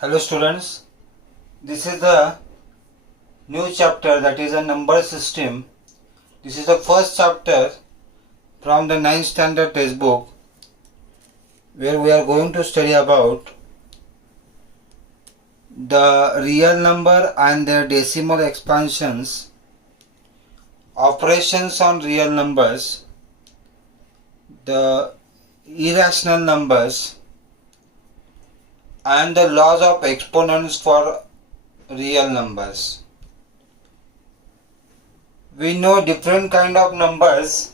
Hello students, this is the new chapter, that is a number system. This is the first chapter from the 9th standard textbook, where we are going to study about the real number and their decimal expansions, operations on real numbers, the irrational numbers, and the laws of exponents for real numbers. We know different kind of numbers.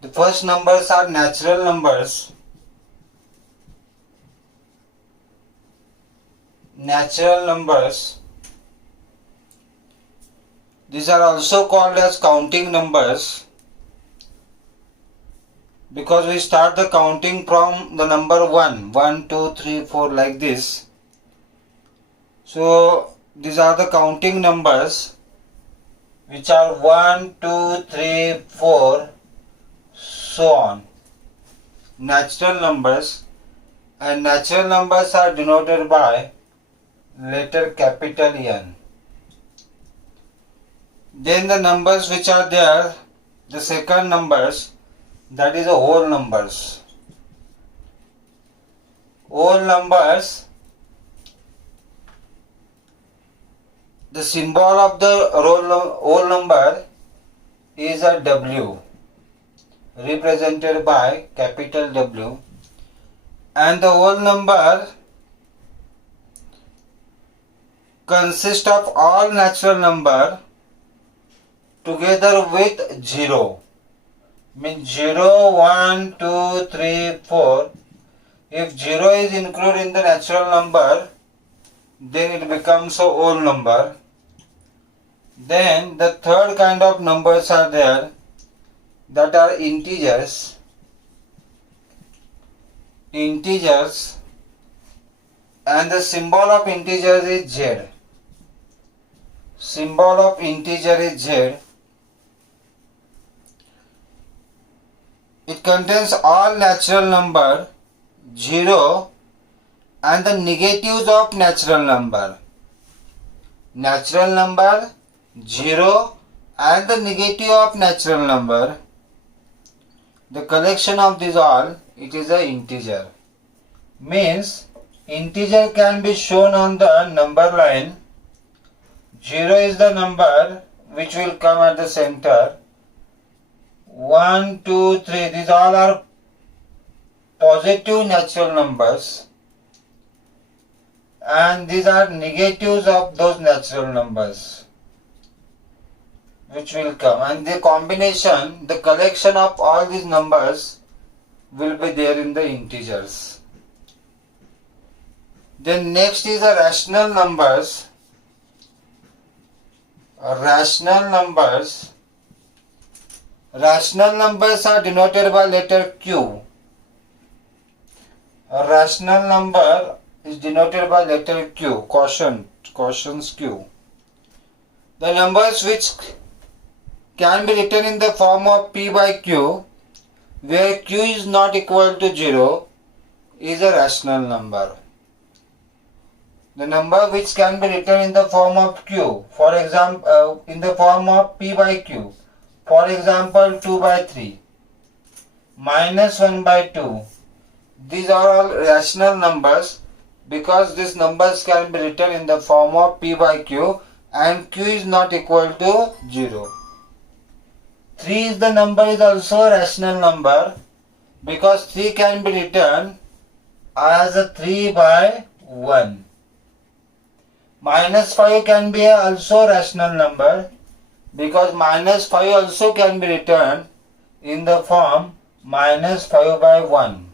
The first numbers are natural numbers. Natural numbers. These are also called as counting numbers, because we start the counting from the number 1, 1, 2, 3, 4 like this. So these are the counting numbers, which are 1, 2, 3, 4, so on. Natural numbers, and natural numbers are denoted by letter capital N. Then the numbers which are there, the second numbers, that is the whole numbers. Whole numbers, the symbol of the whole number is a W, represented by capital W, and the whole number consists of all natural number together with 0. Means 0, 1, 2, 3, 4. If 0 is included in the natural number, then it becomes a whole number. Then the third kind of numbers are there, that are integers. Integers, and the symbol of integers is Z. Symbol of integer is Z. It contains all natural number, 0, and the negatives of natural number. Natural number, 0, and the negative of natural number. The collection of these all, it is an integer. Means integer can be shown on the number line. 0 is the number which will come at the center. 1, 2, 3, these all are positive natural numbers, and these are negatives of those natural numbers which will come, and the combination, the collection of all these numbers will be there in the integers. Then next is the rational numbers. Rational numbers. Rational numbers are denoted by letter Q. A rational number is denoted by letter Q, quotients Q. The numbers which can be written in the form of P by Q, where Q is not equal to 0, is a rational number. The number which can be written in the form of Q, for example, in the form of P by Q, for example 2 by 3, minus 1 by 2. These are all rational numbers, because these numbers can be written in the form of P by Q, and Q is not equal to 0. 3 is the number, is also a rational number, because 3 can be written as a 3 by 1. Minus 5 can be also a rational number, because minus 5 also can be written in the form minus 5 by 1,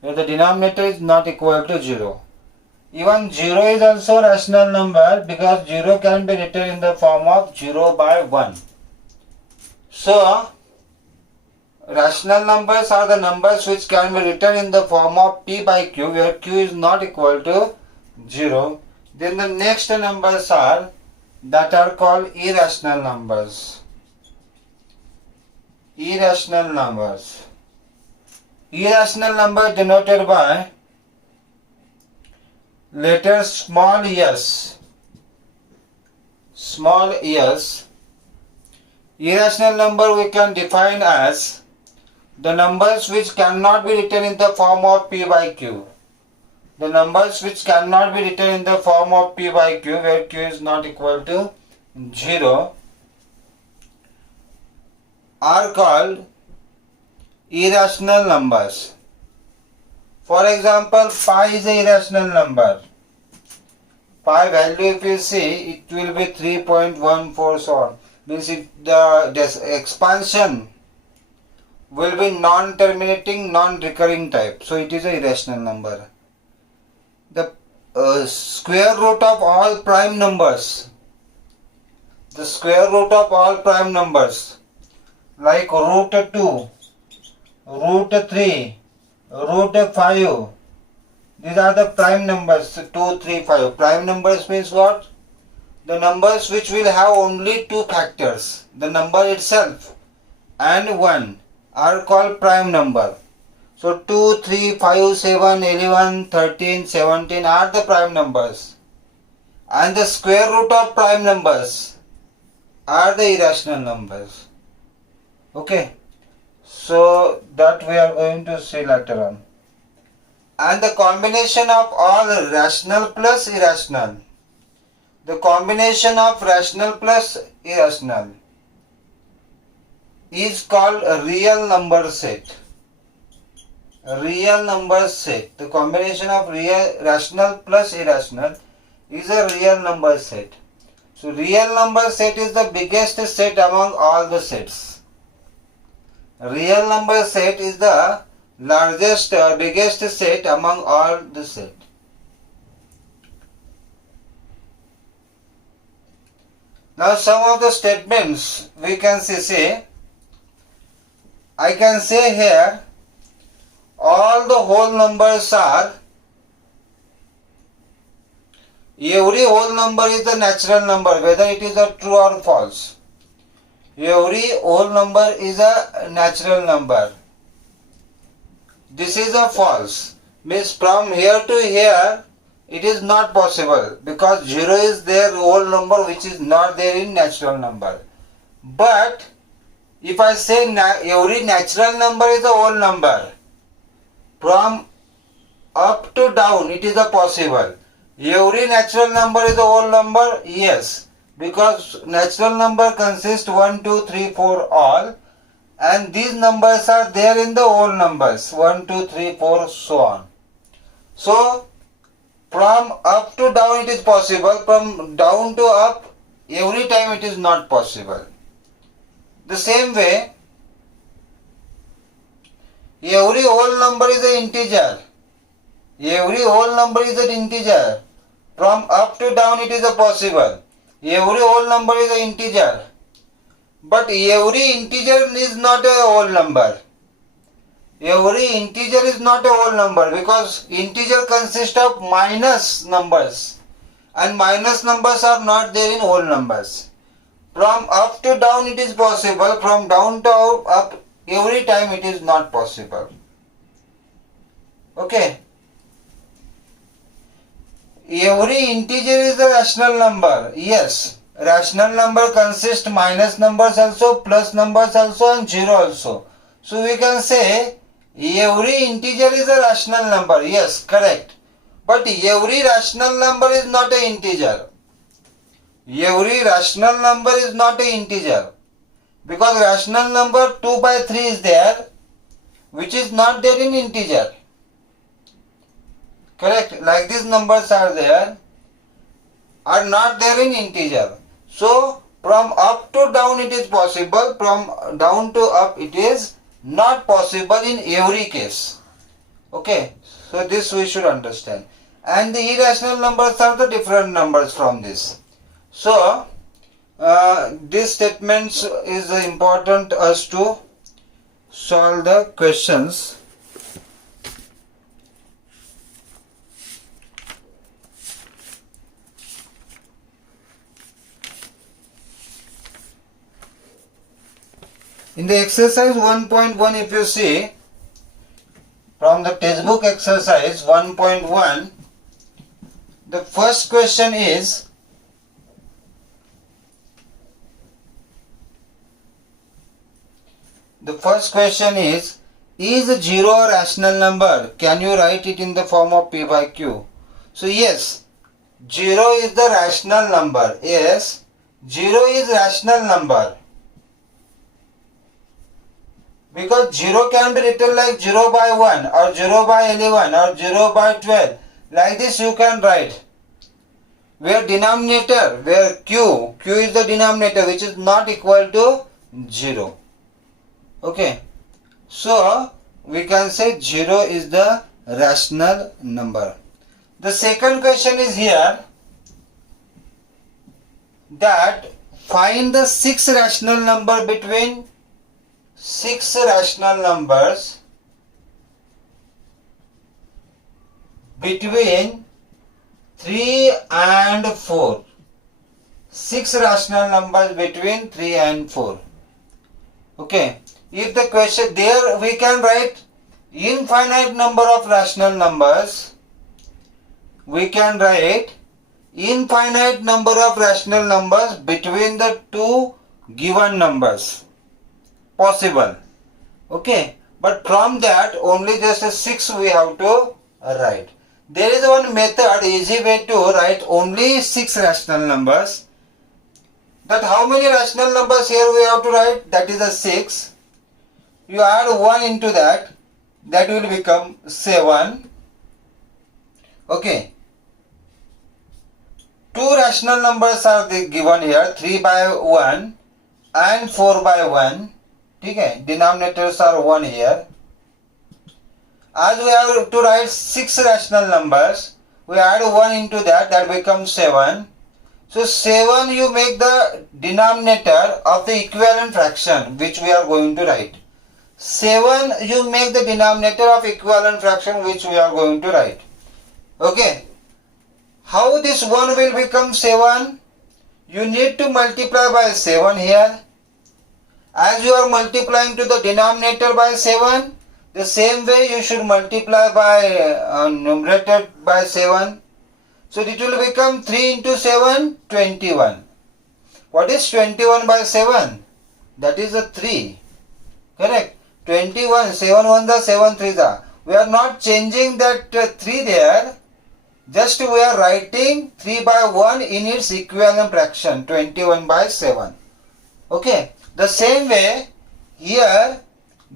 where the denominator is not equal to 0. Even 0 is also a rational number, because 0 can be written in the form of 0 by 1. So, rational numbers are the numbers which can be written in the form of P by Q, where Q is not equal to 0. Then the next numbers are that are called irrational numbers. irrational numbers. Irrational number denoted by letter small s. Small s. Irrational number we can define as the numbers which cannot be written in the form of p by q. The numbers which cannot be written in the form of p by q, where q is not equal to 0, are called irrational numbers. For example, pi is an irrational number. Pi value, if you see, it will be 3.14, so on. Means the expansion will be non-terminating, non-recurring type. So it is an irrational number. The square root of all prime numbers. The square root of all prime numbers, like root 2, root 3, root 5. These are the prime numbers, 2, 3, 5. Prime numbers means what? The numbers which will have only two factors, the number itself and 1, are called prime number. So 2, 3, 5, 7, 11, 13, 17 are the prime numbers. And the square root of prime numbers are the irrational numbers. Okay. So that we are going to see later on. And the combination of all rational plus irrational. The combination of rational plus irrational is called a real number set. A real number set. The combination of rational plus irrational is a real number set. So real number set is the biggest set among all the sets. Real number set is the largest, biggest set among all the set. Now some of the statements we can say, I can say here, all the whole numbers are, every whole number is a natural number, whether it is a true or false. Every whole number is a natural number. This is a false. Means from here to here, it is not possible, because 0 is their whole number which is not there in natural number. But if I say every natural number is a whole number, from up to down it is a possible. Every natural number is a whole number? Yes, because natural number consists 1, 2, 3, 4 all, and these numbers are there in the whole numbers 1, 2, 3, 4 so on. So from up to down it is possible, from down to up every time it is not possible. The same way, every whole number is an integer. Every whole number is an integer. From up to down it is a possible. Every whole number is an integer. But every integer is not a whole number. Every integer is not a whole number, because integer consists of minus numbers, and minus numbers are not there in whole numbers. From up to down it is possible, from down to up every time it is not possible. Okay. Every integer is a rational number. Yes, rational number consists minus numbers also, plus numbers also, and 0 also. So we can say every integer is a rational number. Yes, correct. But every rational number is not an integer. Every rational number is not an integer, because rational number 2 by 3 is there, which is not there in integer. Correct? Like these numbers are there, are not there in integer. So from up to down it is possible, from down to up it is not possible in every case. Okay, so this we should understand. And the irrational numbers are the different numbers from this. So these statements is important us to solve the questions. In the exercise 1.1, if you see from the textbook exercise 1.1, the first question is is 0 a rational number? Can you write it in the form of P by Q? So yes, 0 is the rational number. Yes, 0 is rational number. Because 0 can be written like 0 by 1 or 0 by 11 or 0 by 12. Like this you can write. Where denominator, where Q is the denominator which is not equal to 0. Okay. So we can say 0 is the rational number. The second question is here that find the 6 rational number between 6 rational numbers between 3 and 4. 6 rational numbers between 3 and 4. Okay. If the question there we can write infinite number of rational numbers. We can write infinite number of rational numbers between the two given numbers. Possible. Okay. But from that only just a 6 we have to write. There is one method, easy way to write only 6 rational numbers. That how many rational numbers here we have to write? That is a 6. You add 1 into that. That will become 7. Okay. 2 rational numbers are given here. 3 by 1 and 4 by 1. Okay. Denominators are 1 here. As we have to write 6 rational numbers, we add 1 into that, that becomes 7. So 7 you make the denominator of the equivalent fraction which we are going to write. 7 you make the denominator of equivalent fraction which we are going to write. Okay. How this 1 will become 7? You need to multiply by 7 here. As you are multiplying to the denominator by 7, the same way you should multiply by numerator by 7. So it will become 3 into 7, 21. What is 21 by 7? That is a 3. Correct? 21, 7 1 the 7 3 the. We are not changing that 3 there. Just we are writing 3 by 1 in its equivalent fraction, 21 by 7. Okay. The same way here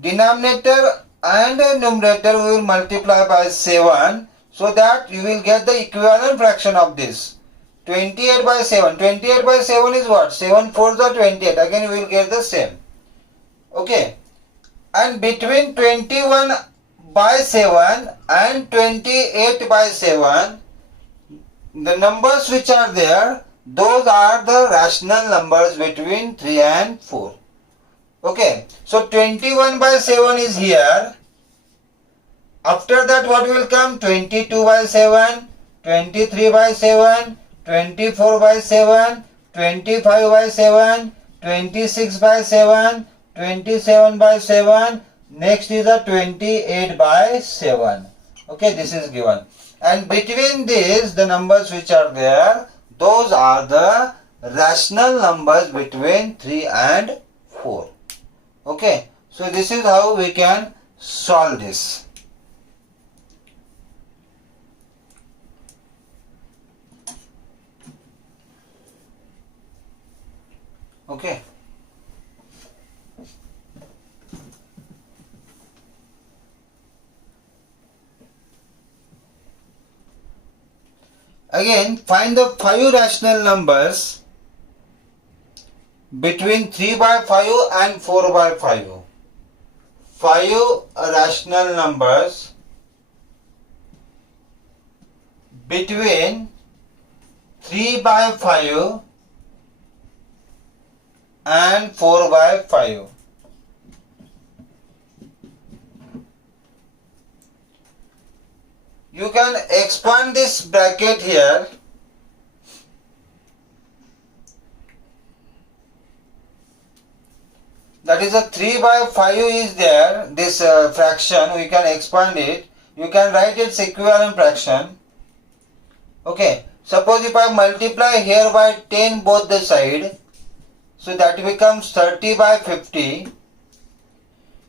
denominator and numerator we will multiply by 7 so that you will get the equivalent fraction of this. 28 by 7. 28 by 7 is what? 7 4 the 28. Again we will get the same. Okay. And between 21 by 7 and 28 by 7, the numbers which are there, those are the rational numbers between 3 and 4. Okay. So 21 by 7 is here. After that what will come? 22 by 7, 23 by 7, 24 by 7, 25 by 7, 26 by 7, 27 by 7, next is a 28 by 7. Okay, this is given. And between these, the numbers which are there, those are the rational numbers between 3 and 4. Okay, so this is how we can solve this. Okay. Again, find the 5 rational numbers between 3 by 5 and 4 by 5. 5 rational numbers between 3 by 5 and 4 by 5. You can expand this bracket here. That that is a 3 by 5 is there, this fraction, we can expand it. You can write its equivalent fraction. Okay, suppose if I multiply here by 10 both the side, so that becomes 30 by 50.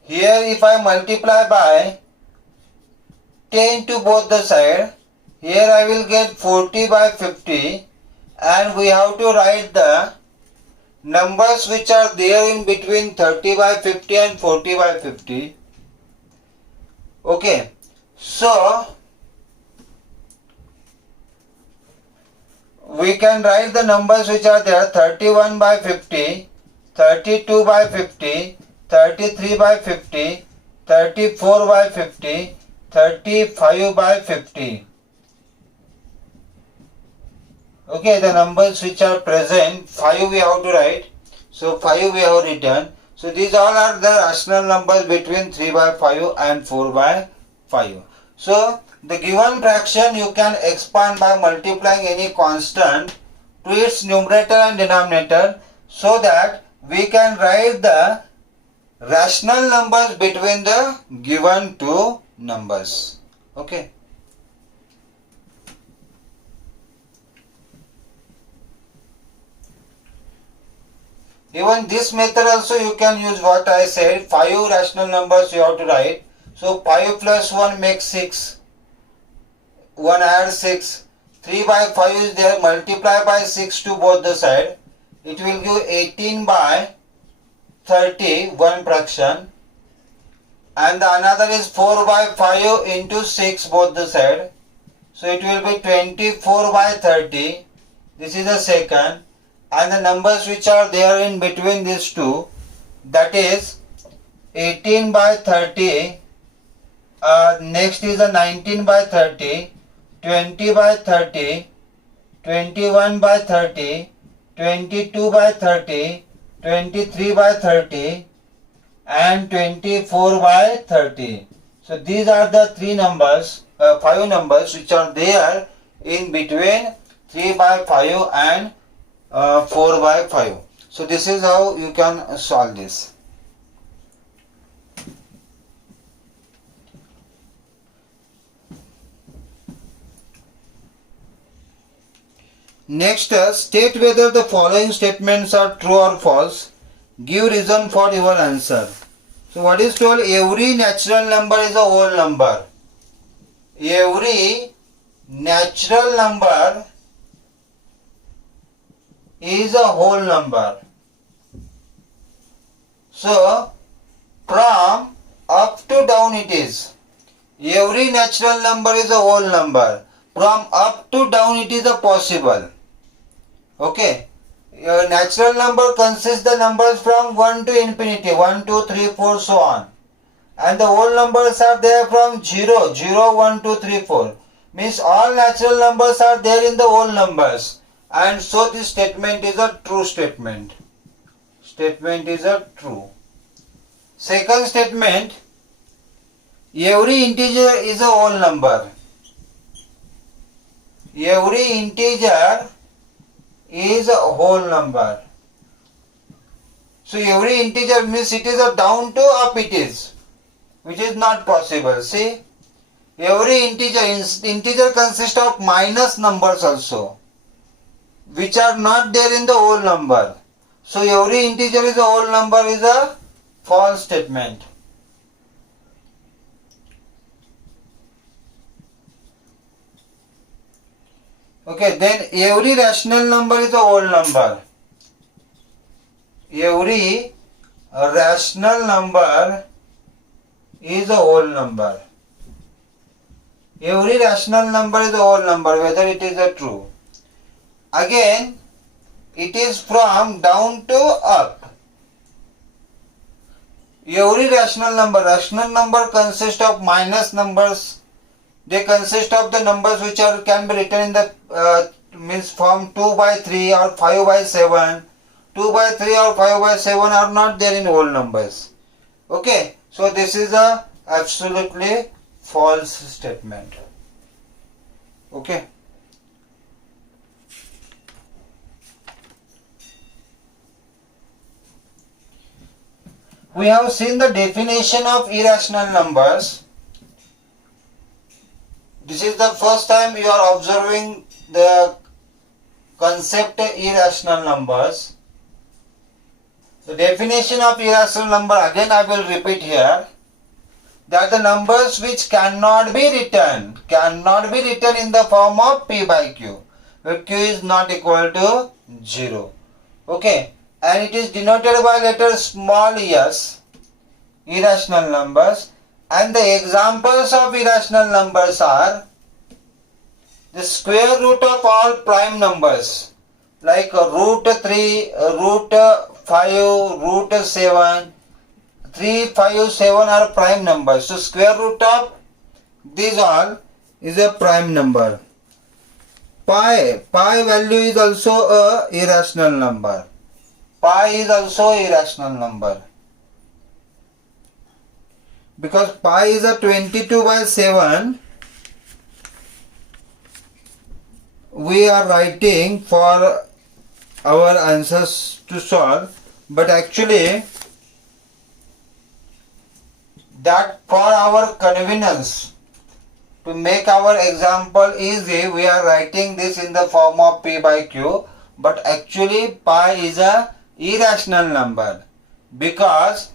Here if I multiply by 10 to both the side, here I will get 40 by 50, and we have to write the numbers which are there in between 30 by 50 and 40 by 50. Okay, so we can write the numbers which are there: 31 by 50, 32 by 50, 33 by 50, 34 by 50, 35 by 50. Okay, the numbers which are present, 5 we have to write. So 5 we have written. So these all are the rational numbers between 3 by 5 and 4 by 5. So the given fraction you can expand by multiplying any constant to its numerator and denominator, so that we can write the rational numbers between the given two numbers. Okay. Even this method also you can use what I said. 5 rational numbers you have to write. So 5 plus 1 makes 6. 1 add 6. 3 by 5 is there. Multiply by 6 to both the side. It will give 18 by 30, one fraction. And the another is 4 by 5 into 6 both the side. So it will be 24 by 30. This is the second. And the numbers which are there in between these two, that is 18 by 30, next is the 19 by 30, 20 by 30, 21 by 30, 22 by 30, 23 by 30 and 24 by 30. So these are the three numbers, 5 numbers which are there in between 3 by 5 and 4 by 5. So this is how you can solve this. Next, state whether the following statements are true or false. Give reason for your answer. So what is told? Every natural number is a whole number. Every natural number is a whole number. So from up to down it is. Every natural number is a whole number. From up to down it is a possible. Okay. Your natural number consists the numbers from 1 to infinity. 1, 2, 3, 4, so on. And the whole numbers are there from 0, 0, 1, 2, 3, 4. Means all natural numbers are there in the whole numbers. And so this statement is a true statement. Statement is a true. Second statement, every integer is a whole number. Every integer is a whole number. So every integer means it is a down to up it is, which is not possible. See, every integer consists of minus numbers also, which are not there in the whole number. So every integer is a whole number is a false statement. Okay, then every rational number is a whole number. Every rational number is a whole number. Every rational number is a whole number, whether it is a true. Again, it is from down to up. Every rational number consists of minus numbers. They consist of the numbers which are can be written in the means from 2 by 3 or 5 by 7. 2 by 3 or 5 by 7 are not there in whole numbers. Okay, so this is a absolutely false statement. Okay. we have seen the definition of irrational numbers. This is the first time you are observing the concept irrational numbers. The definition of irrational number, again I will repeat here, that the numbers which cannot be written in the form of p by q, where q is not equal to 0. Okay, and it is denoted by letter small s, irrational numbers. And the examples of irrational numbers are the square root of all prime numbers, like root 3, root 5, root 7, 3, 5, 7 are prime numbers. So square root of these all is a prime number. Pi value is also a irrational number. Pi is also irrational number. Because pi is a 22 by 7, we are writing for our answers to solve, but actually that for our convenience, to make our example easy, we are writing this in the form of p by q, but actually pi is a irrational number because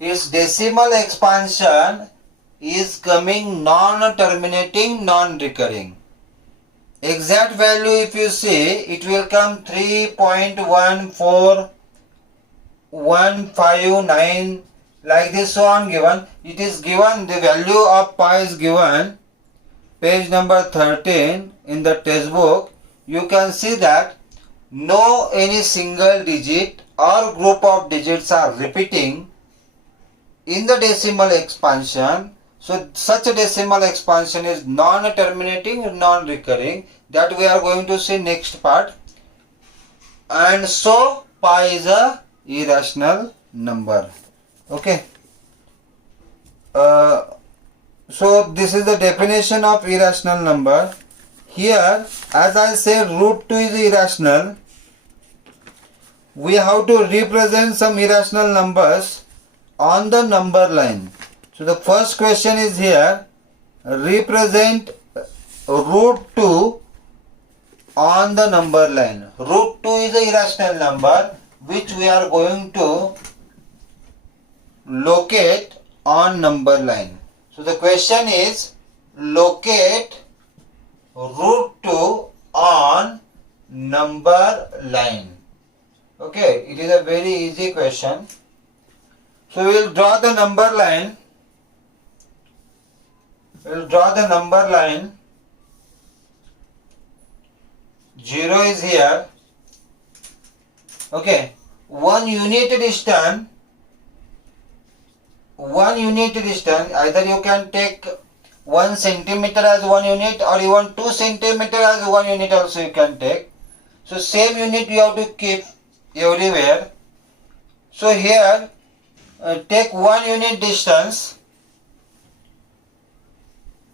its decimal expansion is coming non-terminating, non-recurring. Exact value if you see, it will come 3.14159, like this, so on given. It is given, the value of pi is given, page number 13 in the textbook. You can see that no any single digit or group of digits are repeating in the decimal expansion. So such a decimal expansion is non-terminating, non-recurring, that we are going to see next part. And so pi is a irrational number. Okay. So this is the definition of irrational number. Here, as I said, root 2 is irrational. We have to represent some irrational numbers on the number line. So the first question is here, represent root 2 on the number line. Root 2 is an irrational number which we are going to locate on number line. So the question is, locate root 2 on number line. Okay, it is a very easy question. So we will draw the number line. We will draw the number line. 0 is here. Okay, 1 unit distance. 1 unit distance, either you can take 1 centimeter as 1 unit, or even 2 centimeter as 1 unit also you can take. So same unit you have to keep everywhere. So here take 1 unit distance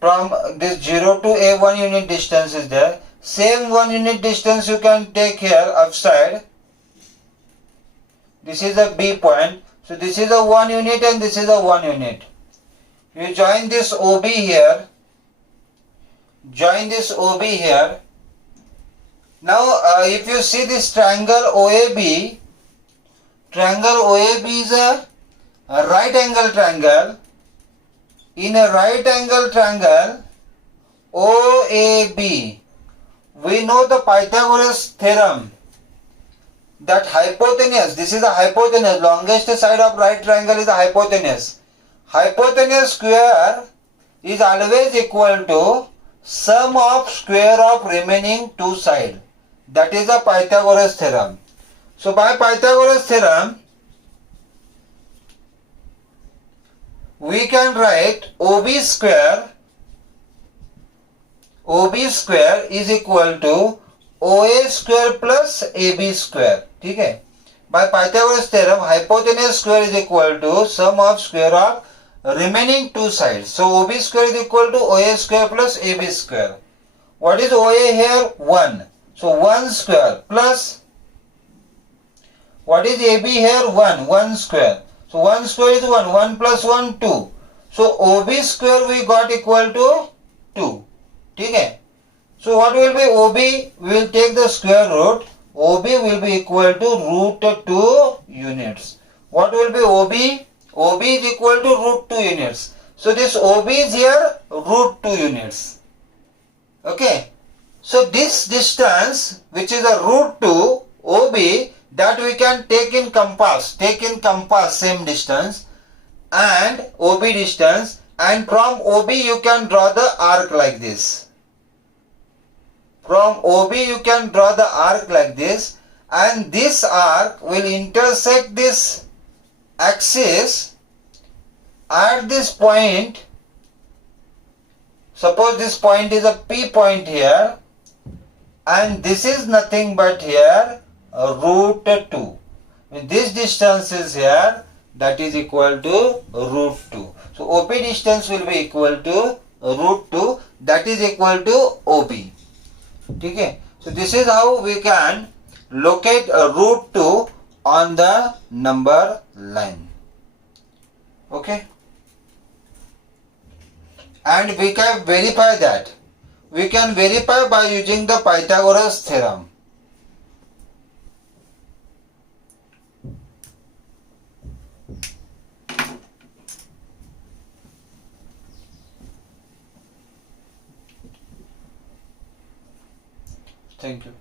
from this 0 to a, 1 unit distance is there. Same 1 unit distance you can take here upside. This is a B point. So this is a 1 unit and this is a 1 unit. You join this OB here. Join this OB here. Now if you see this triangle OAB, triangle OAB is a right angle triangle. In a right angle triangle OAB, we know the Pythagoras theorem that hypotenuse, this is a hypotenuse, longest side of right triangle is a hypotenuse. Hypotenuse square is always equal to sum of square of remaining two sides. That is a Pythagoras theorem. So by Pythagoras theorem, we can write OB square is equal to OA square plus AB square. ठीक है? By Pythagoras theorem, hypotenuse square is equal to sum of square of remaining two sides. So OB square is equal to OA square plus AB square. What is OA here? 1. So 1 square plus, what is AB here? 1 square. So 1 square is 1. 1 plus 1, 2. So OB square we got equal to 2. Okay. So what will be OB? We will take the square root. OB will be equal to root 2 units. What will be OB? OB is equal to root 2 units. So this OB is here root 2 units. Okay. So this distance, which is a root 2 OB, that we can take in compass. Take in compass same distance and OB distance, and from OB you can draw the arc like this. From OB you can draw the arc like this, and this arc will intersect this axis at this point. Suppose this point is a P point here, and this is nothing but here root 2. This distance is here, that is equal to root 2. So OP distance will be equal to root 2, that is equal to OB. Okay. So this is how we can locate root 2 on the number line. Okay. And we can verify that. We can verify by using the Pythagoras theorem. Thank you.